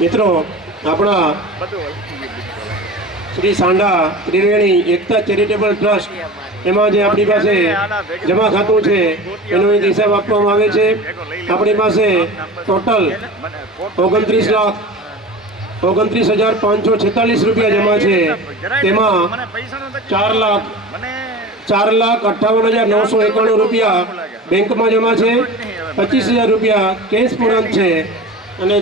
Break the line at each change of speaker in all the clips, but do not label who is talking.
મિત્રો, આપણા Shri Sanda Triveni Ekta charitable trust, એમાં જે આપણી પાસે જમા ખાતું છે, એનો એક હિસાબ આપવામાં આવે છે. આપણી પાસે ટોટલ ઓગણત્રીસ લાખ ઓગણત્રીસ હજાર પાંચસો છેતાલીસ રૂપિયા જમા છે. તેમાં ચાર લાખ ચાર લાખ અઠ્ઠાવન હજાર નવસો એકાણું રૂપિયા બેંકમાં જમા છે પચીસ હજાર રૂપિયા કેશ પૂરંત છે અને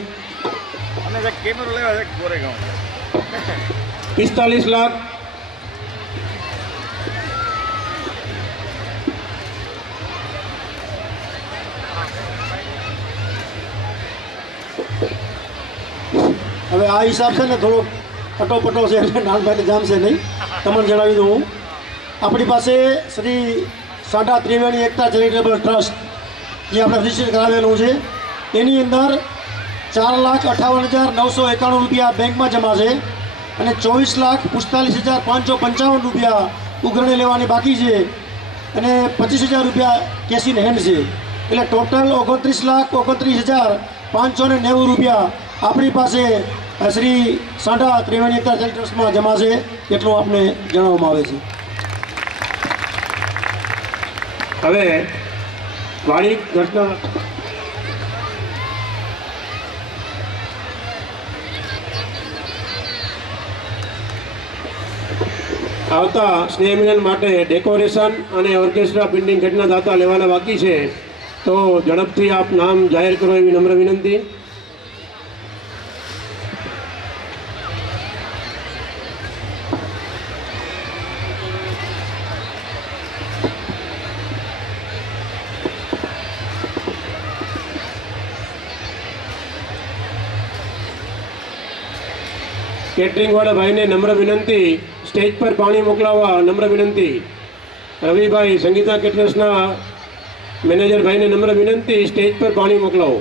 કેમેરો લેવા છે ગોરેગાંવ.
પિસ્તાલીસ લાખ.
હવે આ હિસાબ છે ને થોડોક પટોપટો છે એટલે નાનભાઈને જામશે નહીં. તમને જણાવી દઉં હું. આપણી પાસે શ્રી સાંડા ત્રિવેણી એકતા ચેરિટેબલ ટ્રસ્ટ, જે આપણે રજિસ્ટર કરાવેલું છે. એની અંદર ચાર લાખ અઠાવન હજાર નવસો એકાણું રૂપિયા બેંકમાં જમા છે અને ચોવીસ લાખ પિસ્તાલીસ હજાર પાંચસો પંચાવન રૂપિયા ઉઘરણી લેવાની બાકી છે અને પચીસ હજાર રૂપિયા કેશ ઇન હેન્ડ છે. એટલે ટોટલ ઓગણત્રીસ લાખ ઓગણત્રીસ હજાર પાંચસો ને નેવું રૂપિયા આપણી પાસે શ્રી સાંઢા ત્રિવેણી એકતા ચેરિટ્રસ્ટમાં ટ્રસ્ટમાં જમા છે, એટલું આપને જણાવવામાં આવે છે.
હવે વાણી ઘટના. આવતા સ્નેહ મિલન માટે ડેકોરેશન અને ઓર્કેસ્ટ્રા બિલ્ડિંગ ઘટના દાતા લેવાના બાકી છે. તો ઝડપથી આપ નામ જાહેર કરો એવી નમ્ર વિનંતી. કેટરિંગ વાળા ભાઈને નમ્ર વિનંતી, સ્ટેજ પર પાણી મોકલાવવા નમ્ર વિનંતી. રવિભાઈ સંગીતા કેટરર્સના મેનેજર ભાઈને નમ્ર વિનંતી, સ્ટેજ પર પાણી મોકલાવો.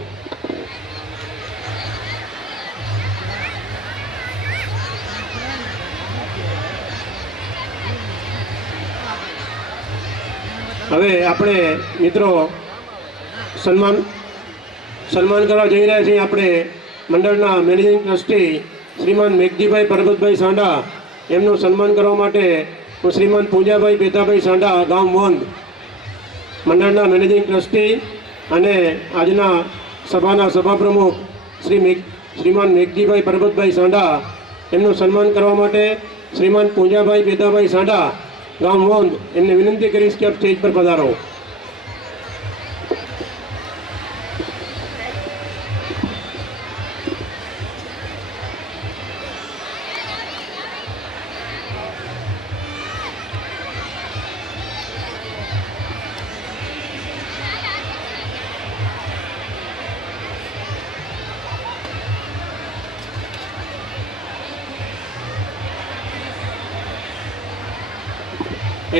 હવે આપણે મિત્રો સન્માન સન્માન કરવા જઈ રહ્યા છીએ આપણે મંડળના મેનેજિંગ ટ્રસ્ટી શ્રીમાન મેઘજીભાઈ પરબતભાઈ સાંડા, એમનું સન્માન કરવા માટે હું શ્રીમાન પૂજાભાઈ બેતાભાઈ સાંડા, ગામ વંદ મંડળના મેનેજિંગ ટ્રસ્ટી અને આજના સભાના સભાપ્રમુખ શ્રી મેઘ, શ્રીમાન મેઘજીભાઈ પરબતભાઈ સાંડા, એમનું સન્માન કરવા માટે શ્રીમાન પૂજાભાઈ બેતાભાઈ સાંડા, ગામ વંદ એમને વિનંતી કરીશ કે આપ સ્ટેજ પર પધારો.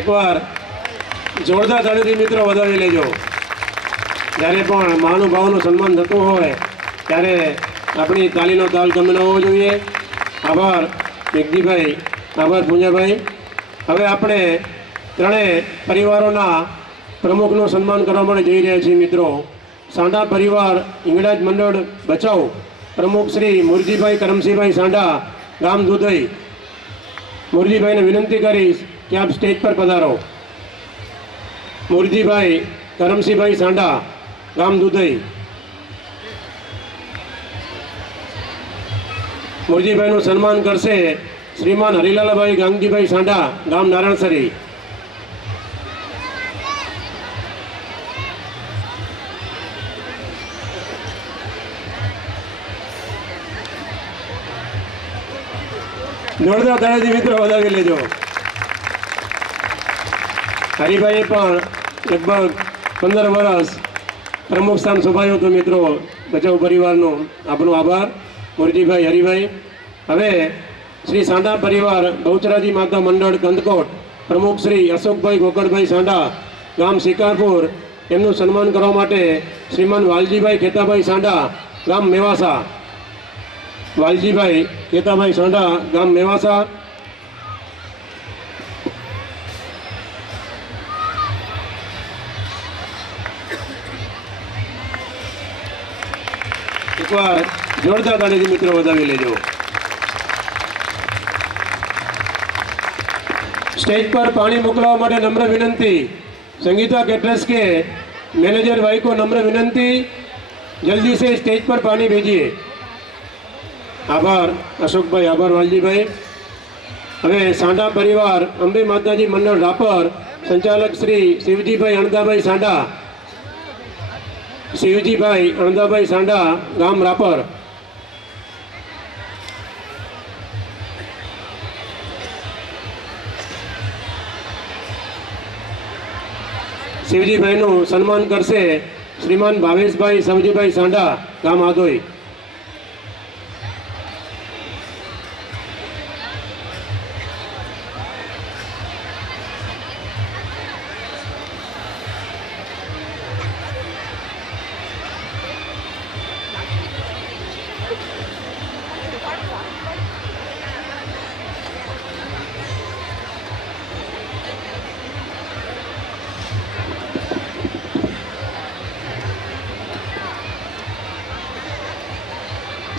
એકવાર જોરદાર તાળીથી મિત્રો વધાવી લેજો. જ્યારે પણ મહાનુભાવોનું સન્માન થતું હોય, ત્યારે આપણી તાલીનો તાલ ગમે ન હોવો જોઈએ. આભાર મેઘજીભાઈ આભાર, પૂંજાભાઈ. હવે આપણે ત્રણેય પરિવારોના પ્રમુખનું સન્માન કરવા માટે જઈ રહ્યા છીએ મિત્રો. સાંડા પરિવાર ઇંગળાજ મંડળ બચાવ પ્રમુખ શ્રી મુરજીભાઈ કરમસિંહભાઈ સાંડા, ગામ દુધઈ. મુરજીભાઈને વિનંતી કરીશ કે આપ સ્ટેજ પર પધારો મુરજીભાઈ કરમસિંહભાઈ સાંડા ગામ દુધઈ મુરજીભાઈનું સન્માન કરશે શ્રીમાન હરિલાલભાઈ ગાંગજીભાઈ સાંડા ગામ નારાયણસરી જોરદાર તાળીથી મિત્રો વધાવી લેજો હરિભાઈએ પણ લગભગ પંદર વર્ષ પ્રમુખ સ્થાન સંભાળ્યું હતું મિત્રો બચાવ પરિવારનો. આપનો આભાર. મુરજીભાઈ, હરિભાઈ. હવે શ્રી સાંડા પરિવાર બહુચરાજી માતા મંડળ કંદકોટ, પ્રમુખ શ્રી અશોકભાઈ ગોકળભાઈ સાંડા, ગામ શિકારપુર, એમનું સન્માન કરવા માટે શ્રીમાન વાલજીભાઈ ખેતાભાઈ સાંડા, ગામ મેવાસા. વાલજીભાઈ ખેતાભાઈ સાંડા, ગામ મેવાસા. એકવાર જોરદાર તાળીથી મિત્રો વધાવી લેજો. સ્ટેજ પર પાણી મોકલાવા માટે નમ્ર વિનંતી. સંગીતા કેટરસ કે મેનેજર ભાઈ નમ્ર વિનંતી. જલ્દી સે સ્ટેજ પર પાણી ભેજીએ. આભાર, અશોકભાઈ, આભાર, વાલજીભાઈ. હવે સાંડા પરિવાર, અંબે માતાજી મંડળ રાપર, સંચાલક શ્રી શિવજીભાઈ અણદાભાઈ સાંઢા શિવજીભાઈ અણદાભાઈ સાંડા ગામ રાપર. શિવજીભાઈનું સન્માન કરશે શ્રીમાન ભાવેશભાઈ સમજીભાઈ સાંડા ગામ આદોઈ.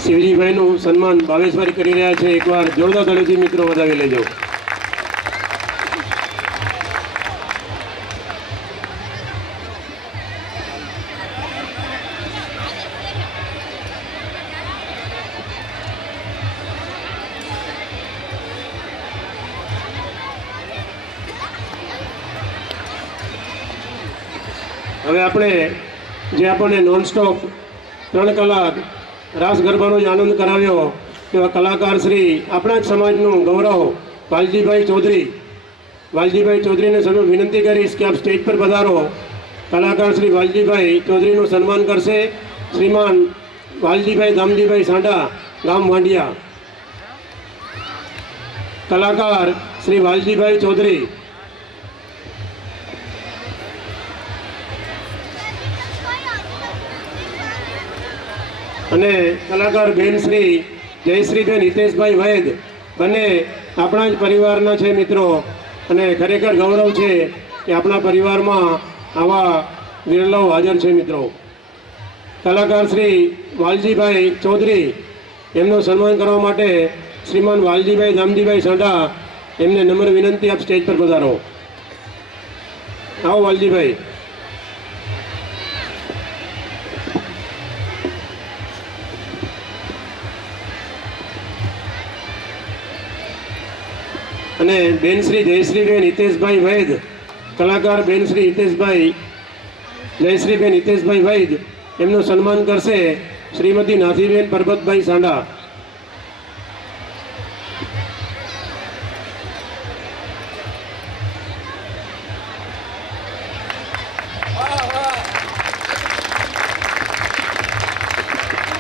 શિવજીભાઈનું સન્માન ભાવેશભાઈ કરી રહ્યા છે. એકવાર જોરદાર તાળીથી મિત્રો વધાવી લેજો. હવે આપણે જે આપણને નોનસ્ટોપ ત્રણ કલાક રાસ ગરબાનો જ આનંદ કરાવ્યો તેવા કલાકાર શ્રી આપણા જ સમાજનું ગૌરવ વાલજીભાઈ ચૌધરી. વાલજીભાઈ ચૌધરીને સૌ વિનંતી કરીશ કે આપ સ્ટેજ પર પધારો. કલાકાર શ્રી વાલજીભાઈ ચૌધરીનું સન્માન કરશે શ્રીમાન વાલજીભાઈ ગામજીભાઈ સાંડા, ગામ વાંડિયા. કલાકાર શ્રી વાલજીભાઈ ચૌધરી. અને કલાકાર બેનશ્રી જયશ્રીબેન હિતેશભાઈ વૈદ બંને આપણા જ પરિવારના છે મિત્રો. અને ખરેખર ગૌરવ છે કે આપણા પરિવારમાં આવા વિરલાઓ હાજર છે મિત્રો. કલાકાર શ્રી વાલજીભાઈ ચૌધરી, એમનું સન્માન કરવા માટે શ્રીમાન વાલજીભાઈ દામજીભાઈ સાંઢા એમને નમ્ર વિનંતી આપ સ્ટેજ પર પધારો. આવો વાલજીભાઈ. અને બેન શ્રી જયશ્રીબેન હિતેશભાઈ વૈદ, કલાકાર બેન શ્રી હિતેશભાઈ, જયશ્રીબેન હિતેશભાઈ વૈદ, એમનું સન્માન કરશે શ્રીમતી નાથીબેન પરબતભાઈ સાંડા.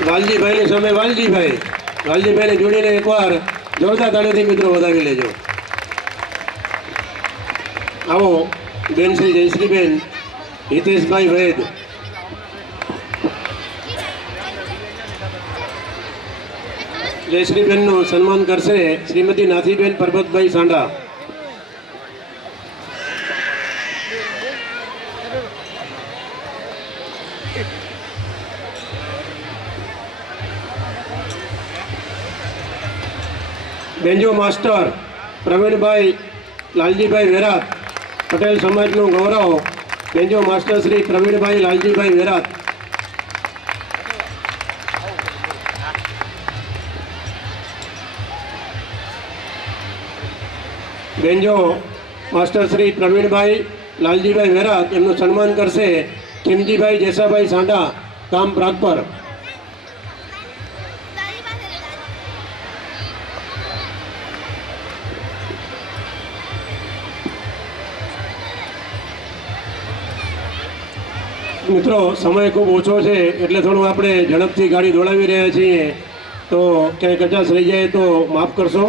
વાલજીભાઈની સામે, વાલજીભાઈ, વાલજીભાઈને જોડીને એકવાર જોરદાર તાળીથી મિત્રો વધાવી લેજો. આવો બેન શ્રી જયશ્રીબેન હિતેશભાઈ વૈદ જયશ્રીબેનનું સન્માન કરશે શ્રીમતી નાથીબેન પરબતભાઈ સાંડા બેન્જો માસ્ટર પ્રવીણભાઈ લાલજીભાઈ વેરાત પટેલ સમાજનું ગૌરવ banjo master Shri Pravinbhai Laljibhai Verat. Banjo master Shri Pravinbhai Laljibhai Verat. એમનું સન્માન કરશે ખીમજીભાઈ જેસાભાઈ સાંડા કામ પ્રાગપર. મિત્રો, સમય ખૂબ ઓછો છે, એટલે થોડું આપણે ઝડપથી ગાડી દોડાવી રહ્યા છીએ. તો ક્યાંય કચાશ રહી જાય તો માફ કરશો.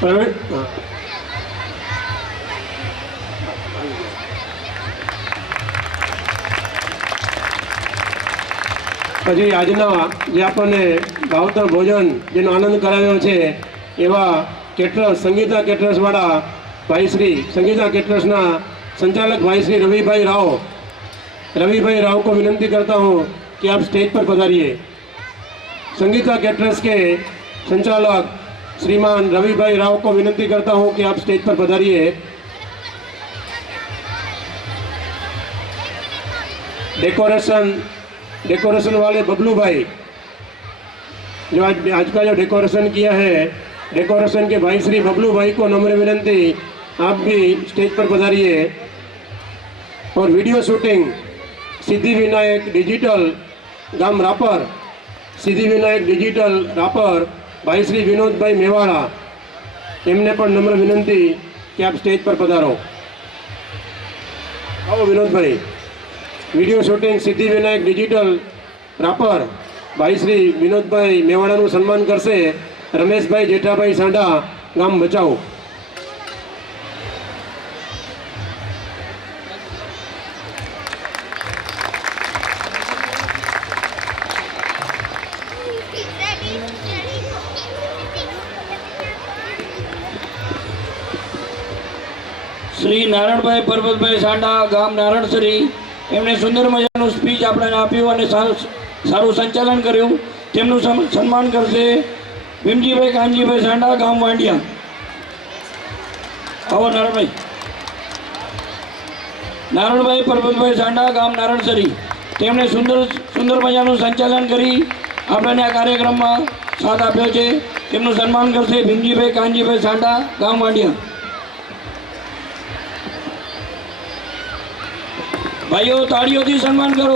પ્રવીણ પછી આજના જે આપણને ભાવતર ભોજન જેનો આનંદ કરાવ્યો છે, એવા કેટરર્સ સંગીતા કેટર્સવાળા ભાઈ શ્રી, સંગીતા કેટરર્સના સંચાલક ભાઈ શ્રી રવિભાઈ રાવ રવિભાઈ રાવ કો વિનંતી કરતા હું કે આપ સ્ટેજ પર પધારીએ. સંગીતા કેટરર્સ કે સંચાલક શ્રીમાન રવિભાઈ રાવ કો વિનંતી કરતા હું કે આપ સ્ટેજ પર પધારીએ. ડેકોરેશન डेकोरेशन डेकोरेशन वाले बबलू भाई जो आज आज का जो डेकोरेशन किया है डेकोरेशन के भाई श्री बबलू भाई को नम्र विनंती आप भी स्टेज पर पधारिए और video shooting Siddhi Vinayak digital गाम रापर સિદ્ધિ વિનાયક ડિજિટલ રાપર ભાઈ શ્રી વિનોદભાઈ મેવાડા એમને પણ નમ્ર વિનંતી કે આપ સ્ટેજ પર પધારો આવો Vinodbhai video shooting Siddhi Vinayak digital Rapar. ભાઈ શ્રી વિનોદભાઈ મેવાડાનું સન્માન કરશે. રમેશભાઈ જેઠાભાઈ સાંડા, ગામ બચાવ.
શ્રી નારાયણભાઈ પરબતભાઈ સાંડા, ગામ નારાયણસરી એમણે સુંદર મજાનું સ્પીચ આપણને આપ્યું અને સારું સંચાલન કર્યું. તેમનું સન્માન કરશે ભીમજીભાઈ કાનજીભાઈ સાંડા, ગામ વાંડિયા. આવો નારણભાઈ. નારણભાઈ પરબતભાઈ સાંડા, ગામ નારણસરી. તેમણે સુંદર સુંદર મજાનું સંચાલન કરી આપણને આ કાર્યક્રમમાં સાથ આપ્યો છે. તેમનું સન્માન કરશે ભીમજીભાઈ કાનજીભાઈ સાંડા, ગામ વાંડિયા. ભાઈઓ તાળીઓથી સન્માન કરો.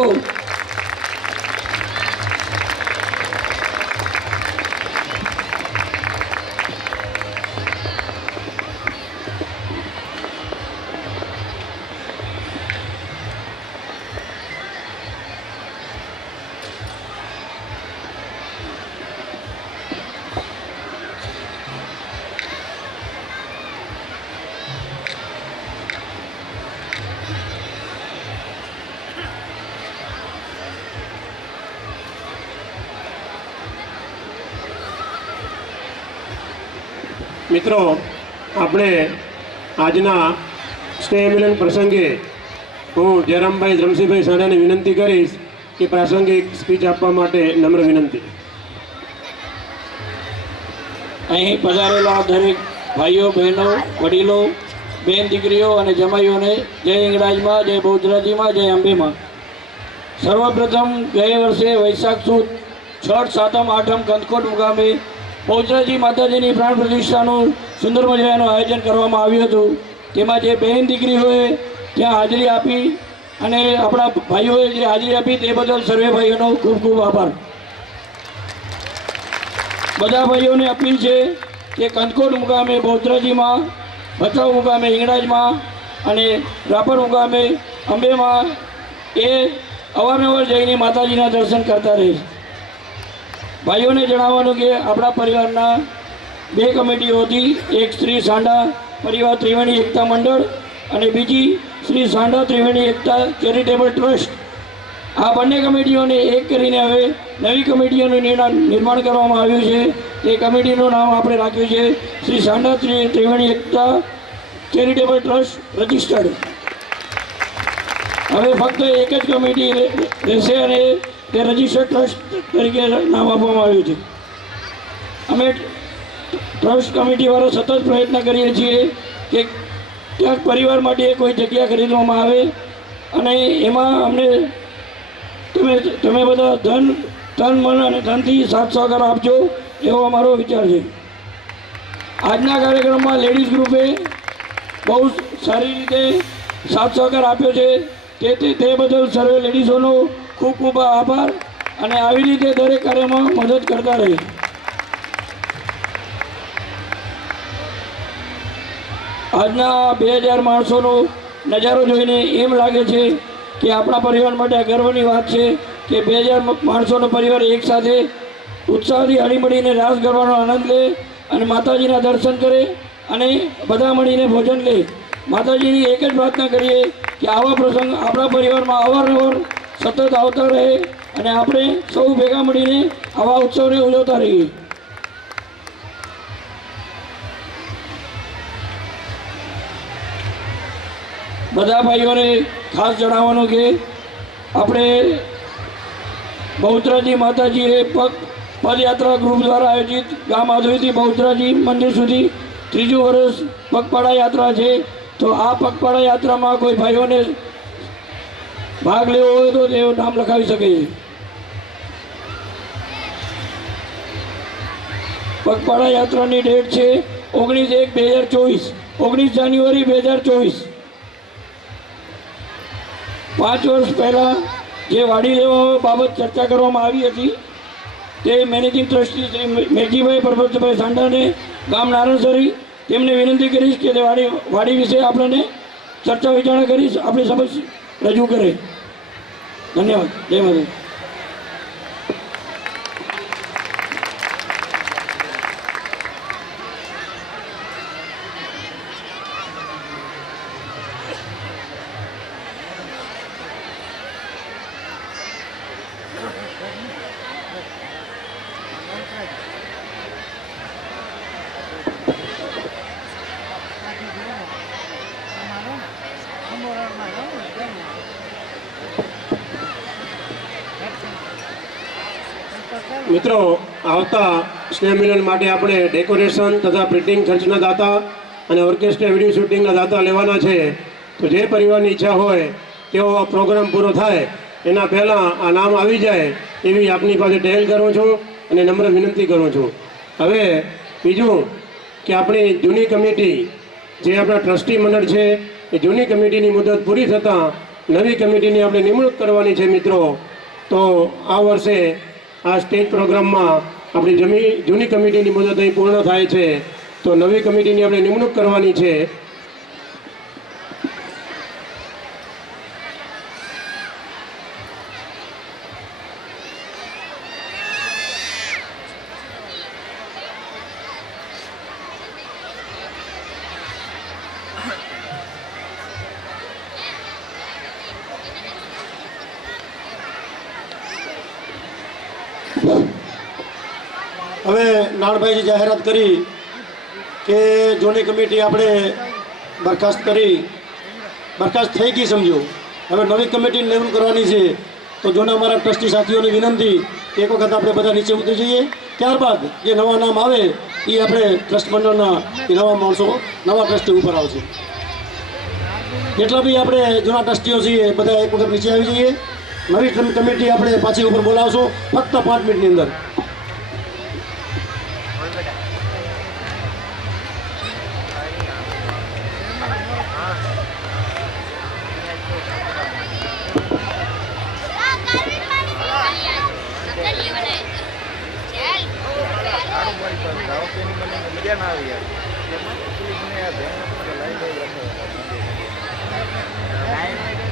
મિત્રો, આપણે આજના સ્નેહ મિલન પ્રસંગે હું જયરામભાઈ ધ્રમસિંહભાઈ સાડાને વિનંતી કરીશ કે પ્રાસંગિક સ્પીચ આપવા માટે નમ્ર વિનંતી.
અહીં પધારેલા દરેક ભાઈઓ, બહેનો, વડીલો, બેન દીકરીઓ અને જમાઈઓને જય ઇંગરાજમાં જય બહુજરાજીમાં જય અંબેમાં. સર્વપ્રથમ ગયા વર્ષે વૈશાખ સુદ, છઠ, સાતમ, આઠમ કંદકોટ મુકામે બહુજરાજી માતાજીની પ્રાણ પ્રતિષ્ઠાનું સુંદર મજાનું આયોજન કરવામાં આવ્યું હતું. તેમાં જે બહેન દીકરીઓએ ત્યાં હાજરી આપી અને આપણા ભાઈઓએ જે હાજરી આપી તે બદલ સર્વે ભાઈઓનો ખૂબ ખૂબ આભાર. બધા ભાઈઓને અપીલ છે કે કંદકોટ મુકામે બહુચરાજીમાં ભચાઉ મુકામે, હિંગળાજમાં અને રાપર મુકામે અંબેમાં એ અવારનવાર જઈને માતાજીના દર્શન કરતા રહે. ભાઈઓને જણાવવાનું કે આપણા પરિવારના બે કમિટીઓ હતી. એક શ્રી સાંડા પરિવાર ત્રિવેણી એકતા મંડળ અને બીજી શ્રી સાંડા ત્રિવેણી એકતા ચેરિટેબલ ટ્રસ્ટ. આ બંને કમિટીઓને એક કરીને હવે નવી કમિટીઓનું નિર્માણ કરવામાં આવ્યું છે. તે કમિટીનું નામ આપણે રાખ્યું છે Shri Sanda Triveni Ekta charitable trust registered. હવે ફક્ત એક જ કમિટી રહેશે અને તે રજિસ્ટર્ડ ટ્રસ્ટ તરીકે નામ આપવામાં આવ્યું છે. અમે ટ્રસ્ટ કમિટીવાળા સતત પ્રયત્ન કરીએ છીએ કે ક્યાંક પરિવાર માટે કોઈ જગ્યા ખરીદવામાં આવે અને એમાં અમને તમે તમે બધા ધન તન મન અને ધનથી સાથ સહકાર આપજો એવો અમારો વિચાર છે. આજના કાર્યક્રમમાં લેડીઝ ગ્રુપે બહુ સારી રીતે સાથ સહકાર આપ્યો છે. તે તે બદલ સર્વે લેડીઝોનો ખૂબ ખૂબ આભાર અને આવી રીતે દરેક કાર્યમાં મદદ કરતા રહે આજના બે હજાર માણસોનો નજારો જોઈને એમ લાગે છે કે આપણા પરિવાર માટે ગર્વની વાત છે કે બે હજાર માણસોનો પરિવાર એકસાથે ઉત્સાહથી હળીમળીને રાસ ગરબાનો આનંદ લે અને માતાજીના દર્શન કરે અને બધા મળીને ભોજન લે. માતાજીની એક જ પ્રાર્થના કરીએ કે આવા પ્રસંગ આપણા પરિવારમાં અવારનવાર સતત આવતા રહે અને આપણે સૌ ભેગા મળીને આવા ઉત્સવને ઉજવતા રહીએ. બધા ભાઈઓને ખાસ જણાવવાનું કે આપણે બહુચરાજી માતાજીએ પગ પદયાત્રા ગ્રુપ દ્વારા આયોજિત ગામ આધોઈથી બહુચરાજી મંદિર સુધી ત્રીજું વર્ષ પગપાળા યાત્રા છે. તો આ પગપાળા યાત્રામાં કોઈ ભાઈઓને ભાગ લેવો હોય તો તેઓ નામ લખાવી શકે. પગપાળા યાત્રાની ડેટ છે ઓગણીસ એક બે હજાર ચોવીસ. ઓગણીસ જાન્યુઆરી બે હજાર ચોવીસ. પાંચ વર્ષ પહેલાં જે વાડી લેવા બાબત ચર્ચા કરવામાં આવી હતી તે મેનેજિંગ ટ્રસ્ટી શ્રી મેઘજીભાઈ પરબતભાઈ સાંડાને ગામ નારણસરી તેમને વિનંતી કરીશ કે વાડી વાડી વિશે આપણને ચર્ચા વિચારણા કરીશ. આપણી સમક્ષ રજૂ કરે. ધન્યવાદ. જય માતા
મિત્રો, આવતા સ્નેહ મિલન માટે આપણે ડેકોરેશન તથા પ્રિન્ટિંગ ખર્ચના દાતા અને ઓર્કેસ્ટ્રા વીડિયો શૂટિંગના દાતા લેવાના છે. તો જે પરિવારની ઈચ્છા હોય તેવો આ પ્રોગ્રામ પૂરો થાય. એના પહેલાં આ નામ આવી જાય એવી આપની પાસે ટેલ કરું છું અને નમ્ર વિનંતી કરું છું. હવે બીજું કે આપણી જૂની કમિટી જે આપણા ટ્રસ્ટી મંડળ છે, એ જૂની કમિટીની મુદત પૂરી થતાં નવી કમિટીની આપણે નિમણૂક કરવાની છે મિત્રો. તો આ વર્ષે આ સ્ટેજ પ્રોગ્રામમાં આપણી જમી જૂની કમિટીની મુદત અહીં પૂર્ણ થાય છે. તો નવી કમિટીની આપણે નિમણૂક કરવાની છે.
હવે નાણભાઈજી જાહેરાત કરી કે જૂની કમિટી આપણે બરખાસ્ત કરી. બરખાસ્ત થઈ ગઈ સમજો. હવે નવી કમિટી નિમણૂક કરવાની છે, તો જૂના અમારા ટ્રસ્ટી સાથીઓની વિનંતી એક વખત આપણે બધા નીચે ઉતરી જઈએ. ત્યારબાદ જે નવા નામ આવે એ આપણે ટ્રસ્ટ મંડળના નવા માણસો, નવા ટ્રસ્ટી ઉપર આવશે. જેટલા બી આપણે જૂના ટ્રસ્ટીઓ છીએ, બધા એક વખત નીચે આવી જઈએ. નવી કમિટી આપણે પાછી ઉપર બોલાવશો, ફક્ત પાંચ મિનિટની અંદર.